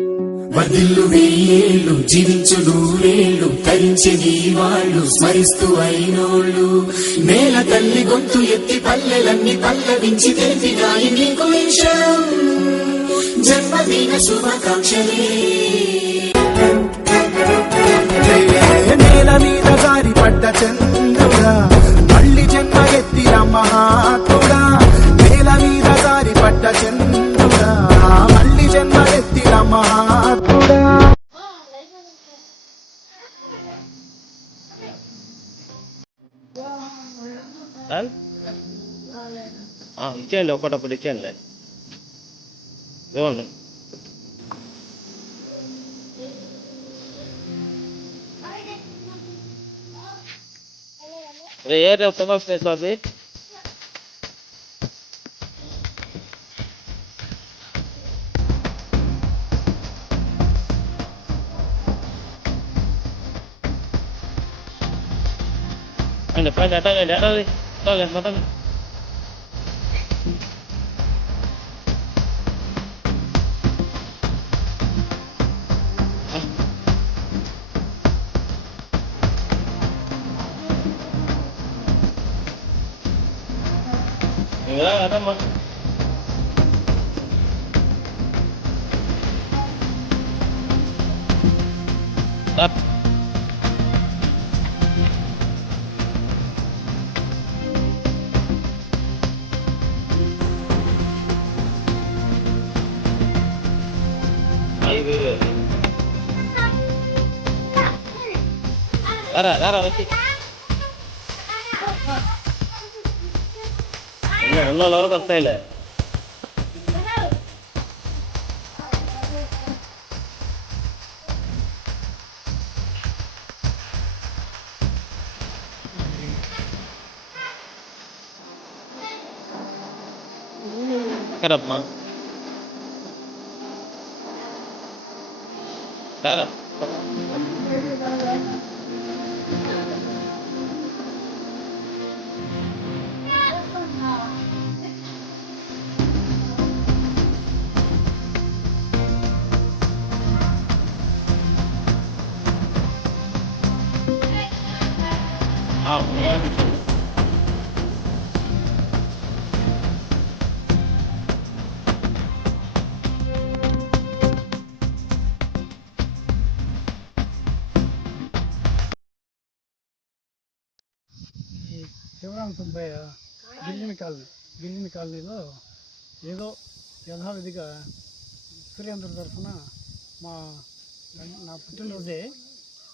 వదిల్లు వెయ్యేళ్ళు జీవించు నూరేళ్ళు తరించి నీ వాళ్ళు స్మరిస్తూ అయినోళ్ళు నేల తల్లి గొంతు ఎత్తి పల్లెలన్నీ పల్లవించి తెలిపినాయి నీకు విషయం జన్మదిన శుభాకాంక్షలే నేల మీద జారి పడ్డ చంద్రుడా మళ్ళీ జన్మ ఎత్తిన మహాత్ముడా నేల మీద జారి పడ్డ చంద్రుడా మళ్ళీ జన్మ ఎత్తిన మహాత్ముడా ఇచ్చేయండి ఒకటప్పుడు ఇచ్చేయండి ఇవ్వండి ఏ రేపు ప్లేస్ అది పైన ఎట్టది మొత్తం అదమ్మా వచ్చి ఉన్న వరకు వస్తాయిలే కరమ్మా కర శివరామ సుబ్బయ్య గిరిజన కాలనీలో ఏదో యథావిధిగా సురేంద్ర తరఫున నా పుట్టినరోజే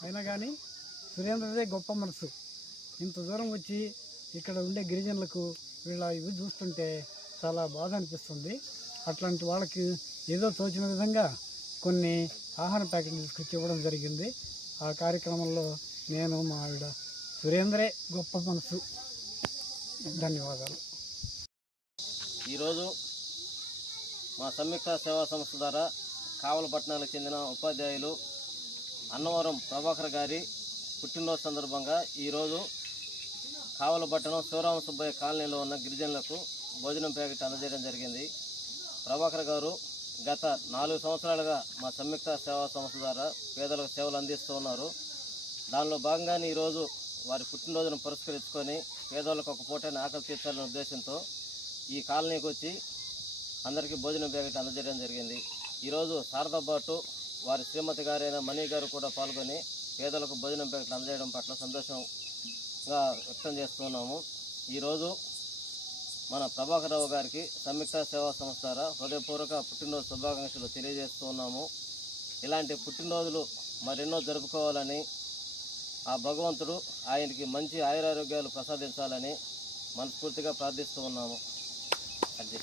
అయినా కానీ సురేంద్రదే గొప్ప మనసు. ఇంత దూరం వచ్చి ఇక్కడ ఉండే గిరిజనులకు వీళ్ళ ఇవి చూస్తుంటే చాలా బాధ అనిపిస్తుంది. అట్లాంటి వాళ్ళకి ఏదో తోచిన విధంగా కొన్ని ఆహార ప్యాకెట్లు తీసుకొచ్చి ఇవ్వడం జరిగింది. ఆ కార్యక్రమంలో నేను మా ఆవిడ సురేంద్రే గొప్ప మనసు. ధన్యవాదాలు. ఈరోజు మా సంయుక్త సేవా సంస్థ ద్వారా కావలపట్నాలకు చెందిన ఉపాధ్యాయులు అన్నవరం ప్రభాకర్ గారి పుట్టినరోజు సందర్భంగా ఈరోజు కావలపట్టణం శివరామ సుబ్బయ్య కాలనీలో ఉన్న గిరిజనులకు భోజనం ప్యాకెట్ అందజేయడం జరిగింది. ప్రభాకర్ గారు గత 4 సంవత్సరాలుగా మా సంయుక్త సేవా సంస్థ ద్వారా పేదలకు సేవలు అందిస్తూ ఉన్నారు. దానిలో భాగంగానే ఈరోజు వారి పుట్టినరోజును పురస్కరించుకొని పేదవాళ్ళకు ఒక పూటైన ఆకలి తీర్చాలనే ఉద్దేశంతో ఈ కాలనీకి వచ్చి అందరికీ భోజనం ప్యాకెట్ అందజేయడం జరిగింది. ఈరోజు శారదా పాటు వారి శ్రీమతి గారైన మణి గారు కూడా పాల్గొని పేదలకు భోజనం ప్యాకెట్లు అందజేయడం పట్ల సంతోషంగా వ్యక్తం చేస్తున్నాము. ఈరోజు మన ప్రభాకర్ రావు గారికి సంయుక్త సేవా సంస్థ ద్వారా హృదయపూర్వక పుట్టినరోజు శుభాకాంక్షలు తెలియజేస్తూ ఉన్నాము. ఇలాంటి పుట్టినరోజులు మరెన్నో జరుపుకోవాలని ఆ భగవంతుడు ఆయనకి మంచి ఆయురారోగ్యాలు ప్రసాదించాలని మనస్ఫూర్తిగా ప్రార్థిస్తూ ఉన్నాము. అది